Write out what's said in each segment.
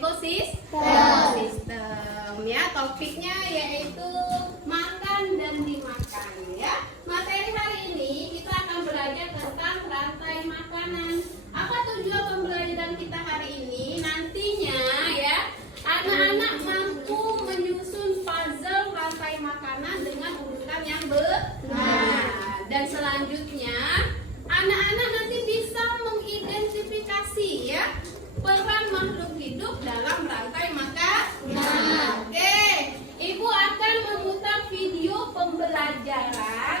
ekosistem ya. Topiknya yaitu makan dan dimakan ya. Materi hari ini kita akan belajar tentang rantai makanan. Apa tujuan pembelajaran kita hari ini? Nantinya ya, anak-anak mampu menyusun puzzle rantai makanan dengan urutan yang benar. Dan selanjutnya anak-anak nanti bisa mengidentifikasi ya peran makhluk hidup dalam rantai makanan. Oke, Ibu akan memutar video pembelajaran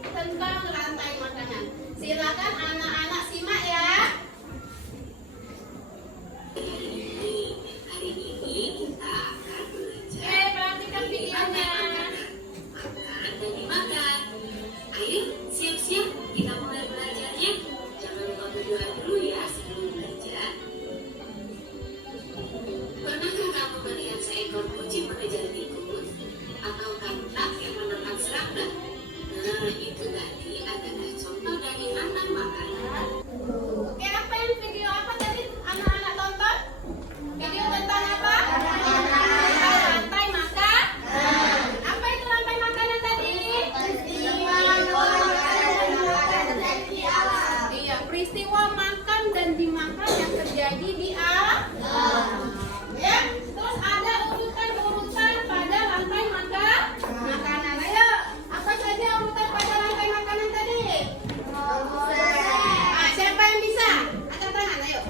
tentang rantai makanan. Silakan anak-anak simak ya. Hari ini kita akan belajar Perhatikan videonya. makan dan dimakan. Ayo siap-siap kita mulai belajarnya. Jangan lupa berdoa dulu ya sebelum belajar. Pernahkah kamu melihat seekor kucing mengejar tikus atau katak yang menekan serangga? Nah, itu tadi adalah contoh dari rantai makanan. Oke, apa yang video apa tadi anak-anak tonton? Video tentang apa? Rantai makan. Apa itu rantai makanan tadi? Iya, peristiwa makan dan dimakan yang terjadi di alam. Ya, terus ada urutan-urutan pada rantai makanan. Ayo, apa saja urutan pada rantai makanan tadi? Siapa yang bisa? Angkat tangan, ayo.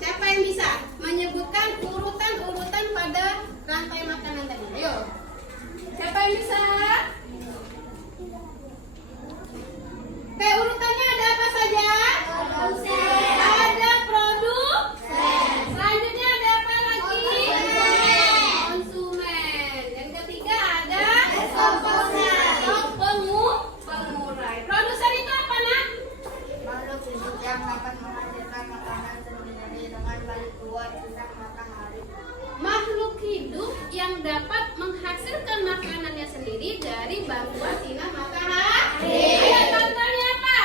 Siapa yang bisa menyebutkan urutan-urutan pada rantai makanan tadi? Ayo. Siapa yang bisa? Oke, urutannya ada apa saja? Ada produk. Selanjutnya ada apa lagi? Konsumen. Yang ketiga ada pengurai. Produsen itu apa, Nak? Makhluk hidup yang dapat menghasilkan makanan sendiri dengan balik keluar sisa makan hari. Makhluk hidup yang dapat menghasilkan makanannya sendiri dari bantuan sinar matahari. Ayo contohnya apa?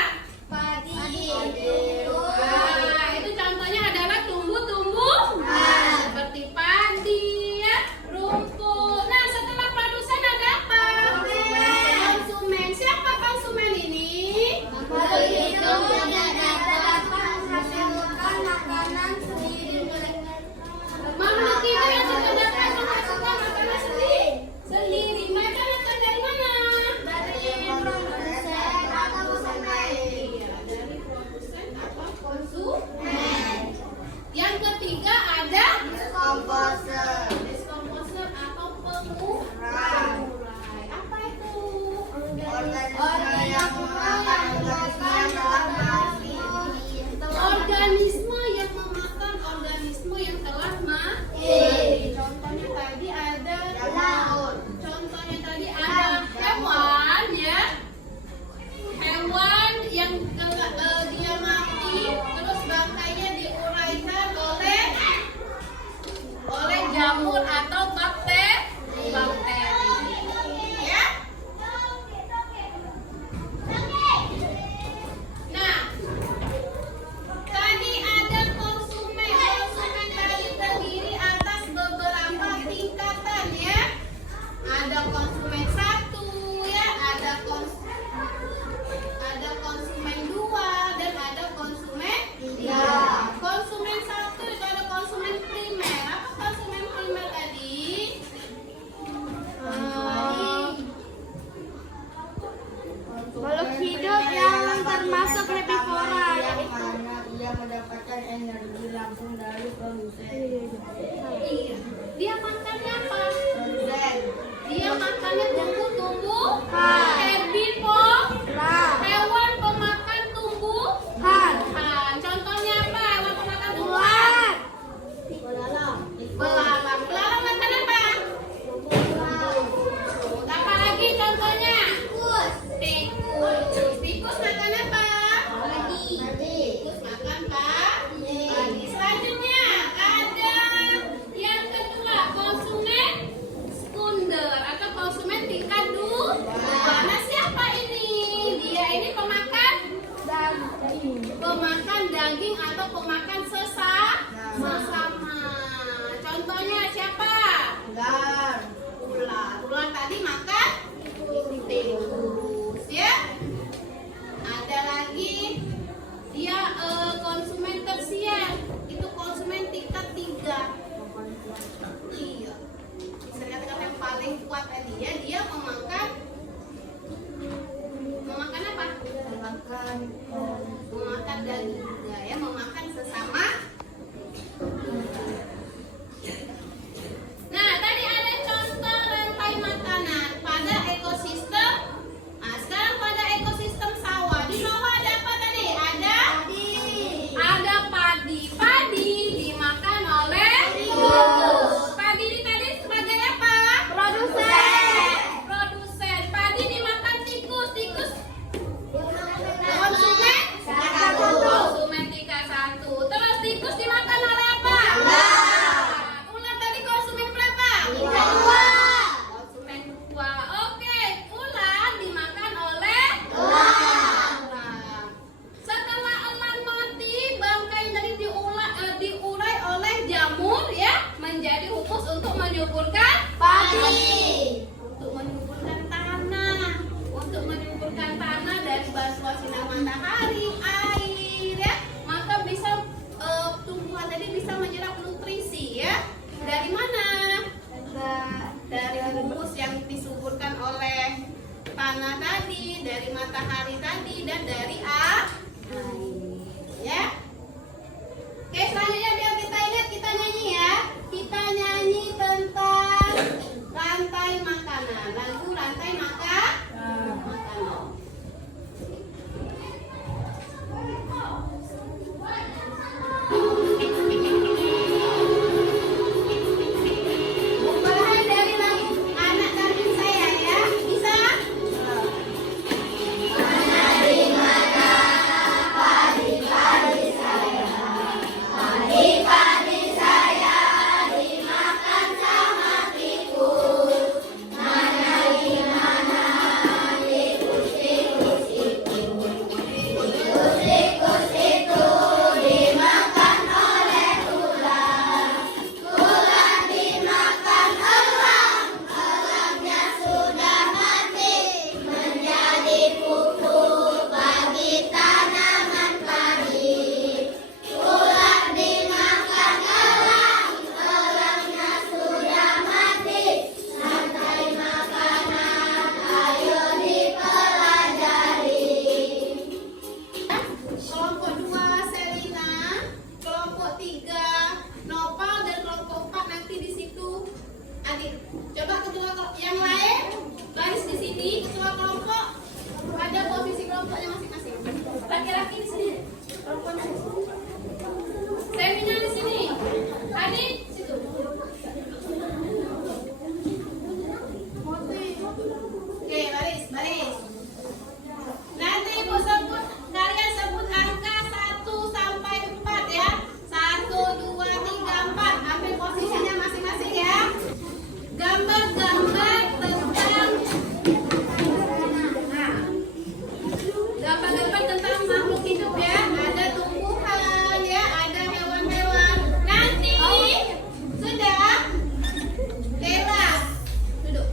Padi. Nah, itu contohnya adalah tumbuh-tumbuhan seperti padi, ya, rumput. Nah, setelah produsen ada apa? Konsumen. Siapa konsumen ini? Makhluk hidup yang dapat menghasilkan makanan sendiri. Makhluk hidup yang sudah dapat menghasilkan makanan sendiri. Mereka datang dari mana? Dari produsen atau konsumen. Iya, dari produsen atau konsumen. Yang ketiga ada Komposer. diskomposer atau pengurai. Apa itu? Organisme yang memakan organisme yang telah mati. Organisme yang memakan organisme yang telah mati. Contohnya tadi ada Laut. Contohnya tadi ada hewan ya. Hewan yang dia mati terus bangkainya diuraikan oleh jamur atau bakteri. Ya. Nah, tadi ada konsumen. Konsumen tadi terdiri atas beberapa tingkatan ya. Ada konsumen 1 ya, ada konsumen 2 dan ada konsumen 3. Konsumen 1 itu ada konsumen primer. Apa konsumen primer tadi? Makhluk hidup yang termasuk herbivora, yang mana ia mendapatkan energi langsung dari produsen. Iya. Dia makannya apa? Produsen. Dia makannya tumbuh-tumbuhan. Han. Herbivora. Hewan pemakan tumbuhan. Contohnya apa? Hewan pemakan tumbuhan. Belalang. Belalang makan apa? Apa lagi contohnya? Tikus. Tikus makan apa? Tikus makan padi. Selanjutnya ada yang kedua konsumen sekunder atau konsumen tingkat 2. dari matahari tadi dan dari air. Ya. Oke, selanjutnya biar kita ingat, kita nyanyi ya. Kita nyanyi tentang rantai makanan. Lagu rantai makanan. Mulai dari lagu Anak Kambing Saya ya. Bisa? Kelompok 2 Selina, kelompok 3 Nopal dan kelompok 4 nanti di situ. Adik, coba ketua yang lain baris di sini. Ketua kelompok ada posisi kelompoknya masing-masing. Laki-laki di sini, perempuan di sini. Seminar di sini. Adik situ. Oke, baris. Nanti ibu sebut, kalian sebut angka 1 sampai 4 ya. 1, 2, 3, 4. Ambil posisinya masing-masing ya. Gambar-gambar tentang gambar-gambar tentang makhluk hidup ya. Ada tumbuhan ya, ada hewan-hewan. Nanti sudah Lela duduk.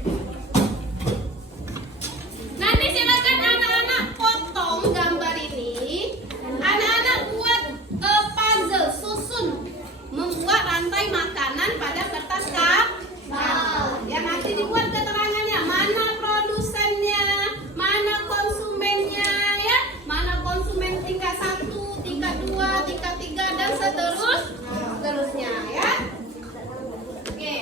Nanti silakan anak-anak potong gambar ini. Anak-anak buat puzzle, susun membuat rantai makanan pada kertas kapal. Ya, nanti dibuat keterangannya, mana produsennya, mana konsumennya ya, mana konsumen tingkat 1, tingkat 2, tingkat 3 dan seterusnya ya. Oke.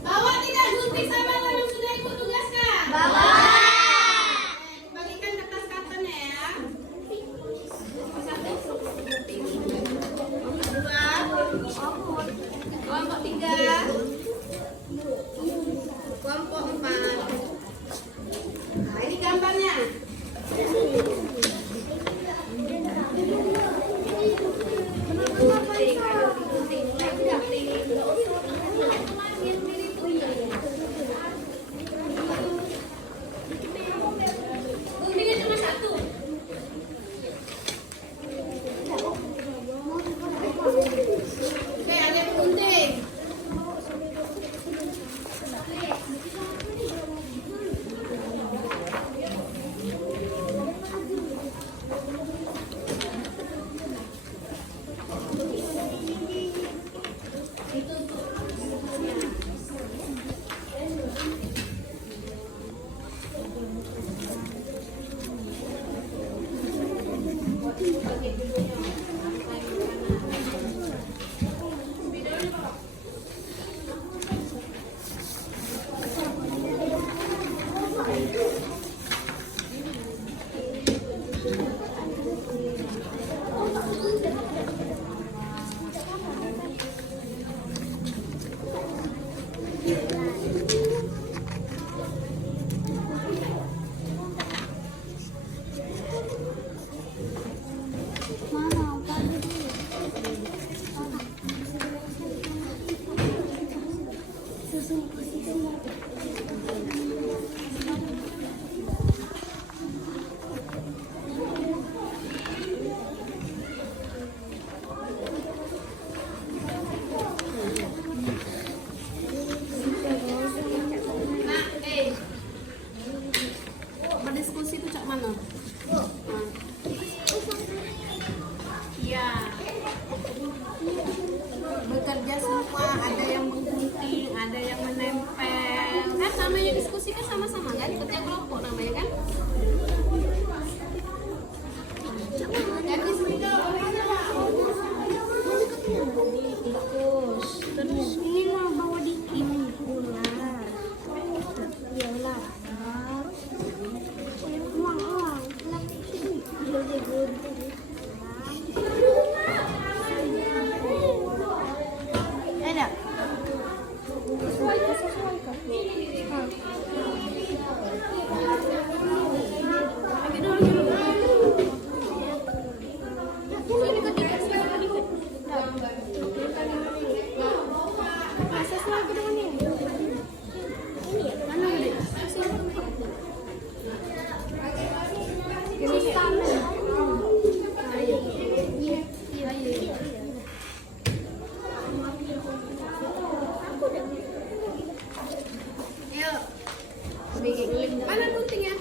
Bawa tidak gunting sama yang sudah ikut tugaskan? Bawa. Bagikan kertas kartonnya ya. Kelompok 3, kelompok 4. Nah, ini gambarnya. Guntingnya cuma 1. Oke, ada yang gunting. Mana guntingnya?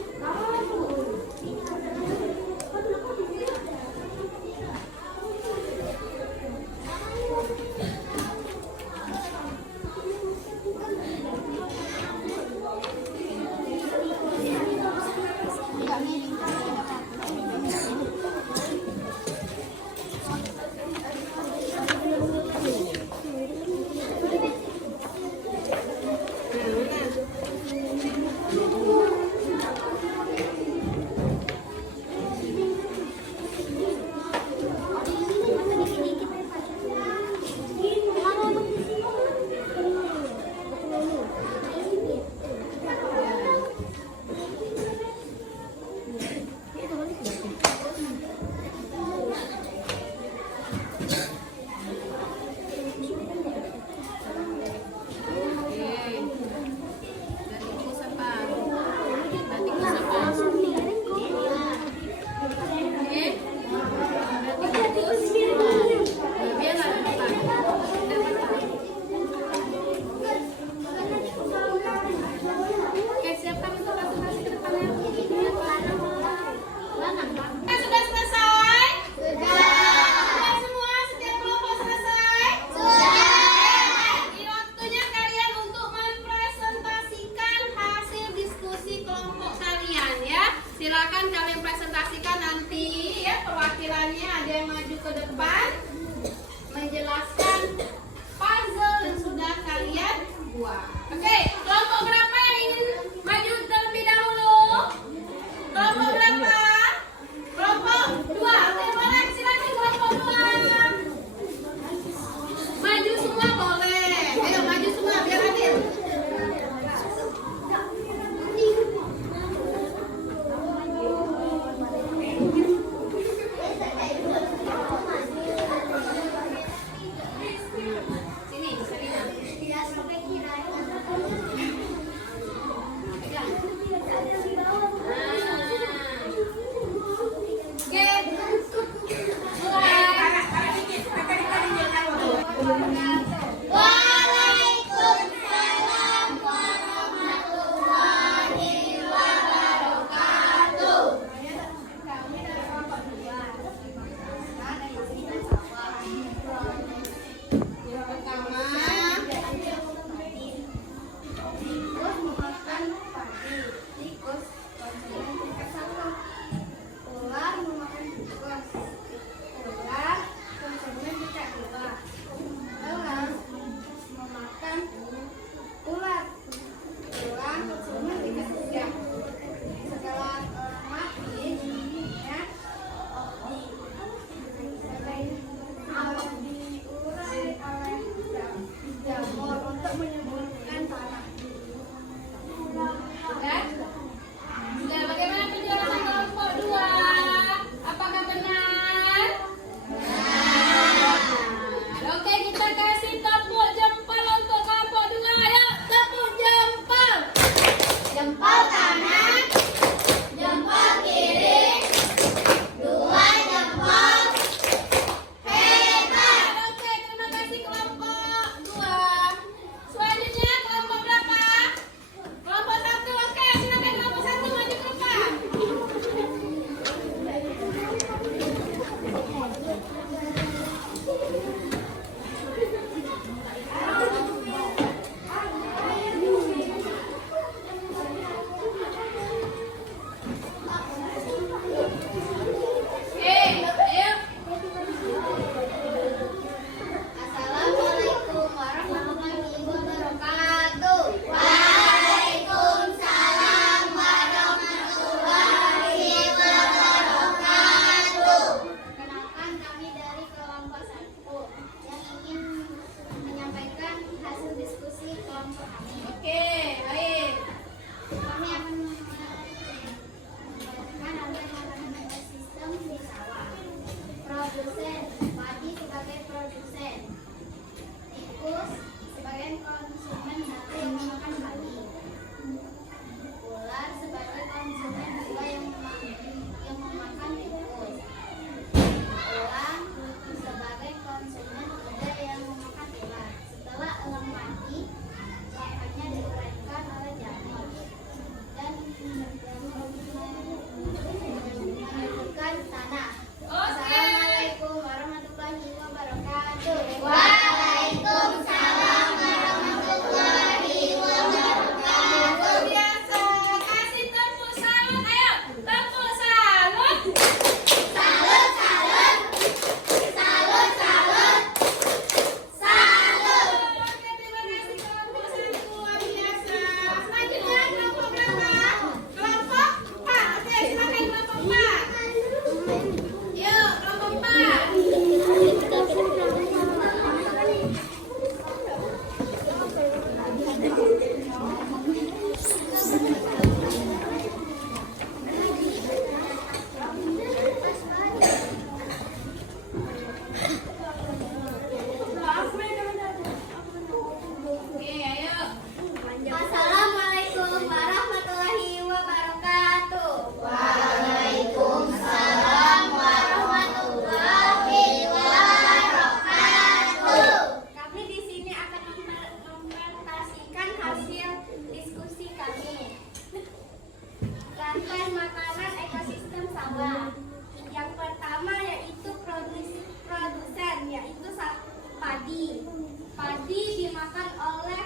dimakan oleh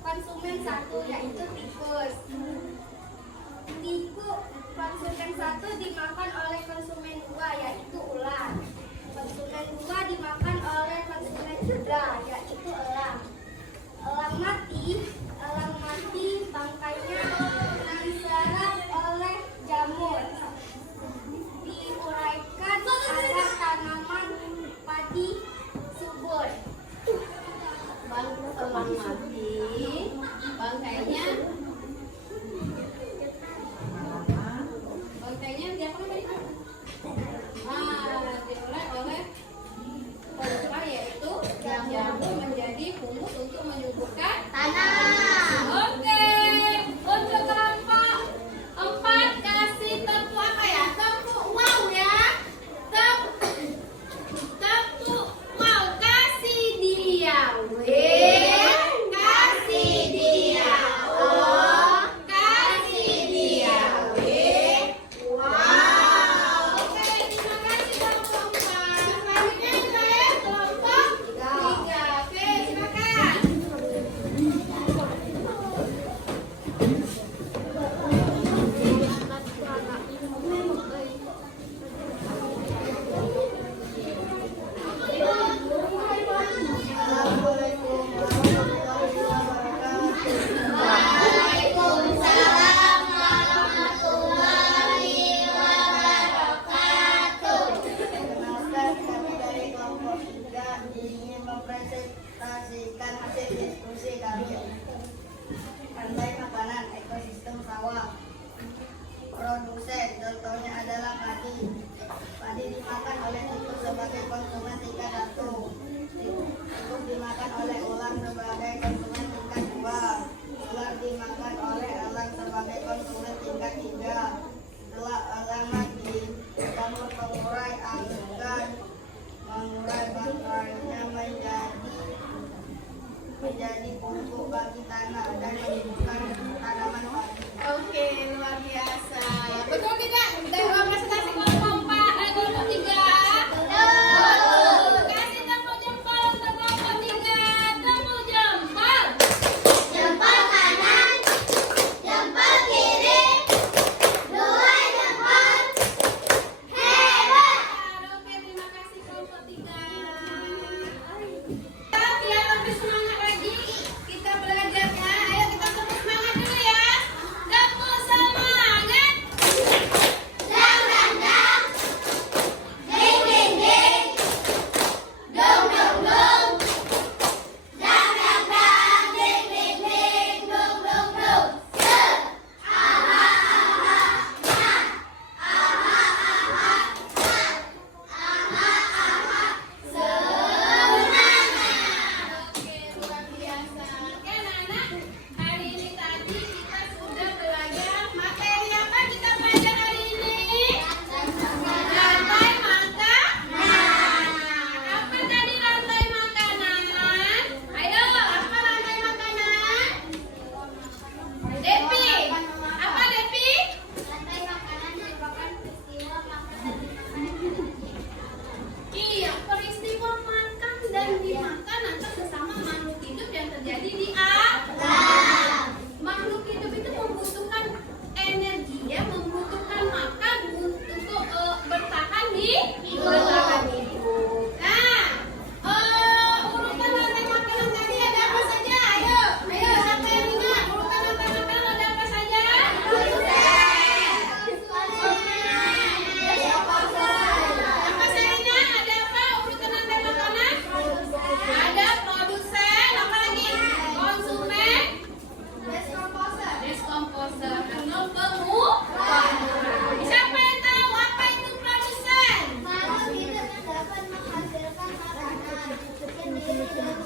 konsumen satu, yaitu tikus. Konsumen satu dimakan oleh konsumen dua, yaitu ular. Konsumen dua dimakan oleh konsumen tiga, yaitu elang. Elang mati, bangkainya diserap oleh jamur. Diuraikan agar tanaman padi subur. Elang mati, bangkainya diapakan tadi? Diurai oleh pengukar, yaitu jamur menjadi humus untuk menyuburkan tanah. Oke, untuk kelompok 4 kasih tepuk apa ya? Tepuk wow ya. Tepuk wow, kasih dia W, kasih dia O, kasih dia W. Wow. Oke, terima kasih kelompok 4. Selanjutnya saya kelompok 3. Oke, silakan. Assalamualaikum warahmatullahi wabarakatuh. Waalaikumsalam warahmatullahi wabarakatuh. Perkenalkan, kami dari kelompok 3 ingin mempresentasikan hasil diskusi kami. Rantai makanan, ekosistem sawah. Produsen, contohnya adalah padi. Padi dimakan oleh tikus sebagai konsumen tingkat 1. Tikus dimakan oleh ular sebagai konsumen tingkat 2. Ular dimakan oleh elang sebagai konsumen tingkat 3. Setelah elang mati, jamur pengurai akan mengurai bangkainya menjadi pupuk bagi tanah dan menyuburkan tanaman padi. Oke, luar biasa. Betul tidak? Kita presentasi kelompok 4, kelompok 3. Betul. Kasih tepuk jempol untuk kelompok 3. Tepuk jempol. Jempol kanan, jempol kiri, 2 jempol. Hebat. Oke, terima kasih kelompok 3. Biar lebih semangat lagi, kita belajar ya. Ayo kita tepuk semangat dulu ya. Tepuk semangat. Dang dang dang. Ding ding ding. Dong dong dong. Dang dang dang. Ding ding ding. Dong dong dong. Oke, luar biasa. Oke, anak-anak, hari ini tadi kita sudah belajar materi apa kita belajar hari ini? Rantai makanan. Apa tadi rantai makanan? Ayo, apa rantai makanan? Depi, apa Depi? Rantai makanan merupakan peristiwa makan dan dimakan. Iya, peristiwa makan dan dimakan atau sesama makhluk hidup yang terjadi di alam. Makhluk hidup itu membutuhkan energi ya, membutuhkan makan untuk bertahan hidup. Nah, urutan rantai makanan tadi ada apa saja? Ayo, siapa yang ingat urutan rantai makanan ada apa saja? Apa saya ingat ada apa urutan rantai makanan? Ada produsen, apa lagi? Konsumen, deskomposer, atau pengurai. Siapa yang tahu apa itu produsen? Makhluk hidup yang dapat menghasilkan makanan. Sendiri dengan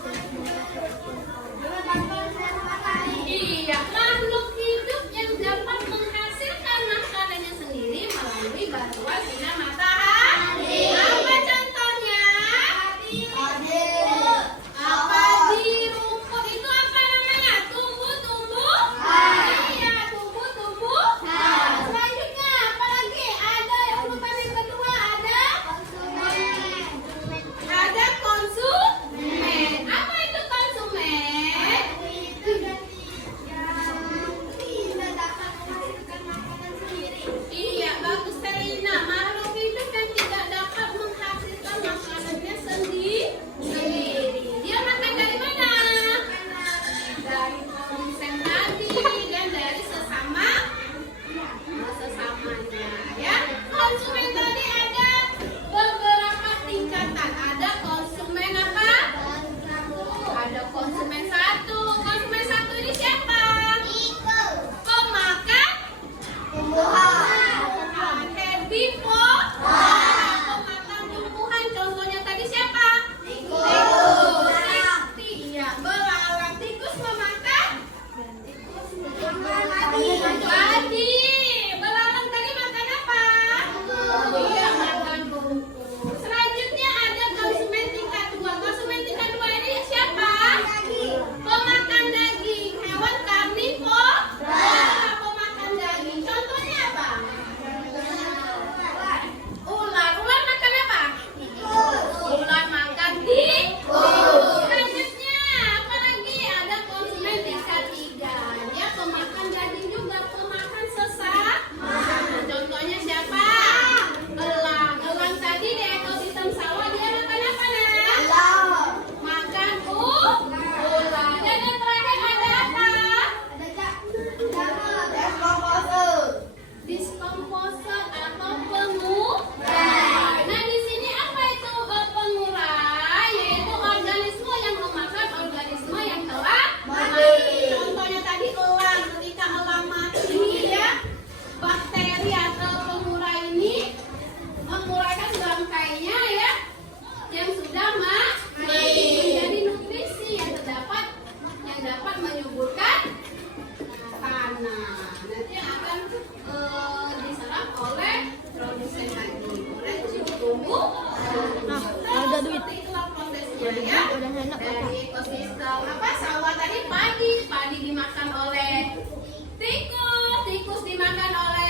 proses matahari. Iya, makhluk hidup yang dapat menghasilkan makanannya sendiri melalui bantuan sinar matahari. Apa contohnya? Apa di rumput itu apa namanya? Tumbuh-tumbuh. Iya, tumbuh-tumbuh. Selanjutnya apa lagi? Ada urutan yang kedua ada konsumen. Apa itu konsumen? dari ekosistem. Apa sawah tadi padi dimakan oleh tikus, tikus dimakan oleh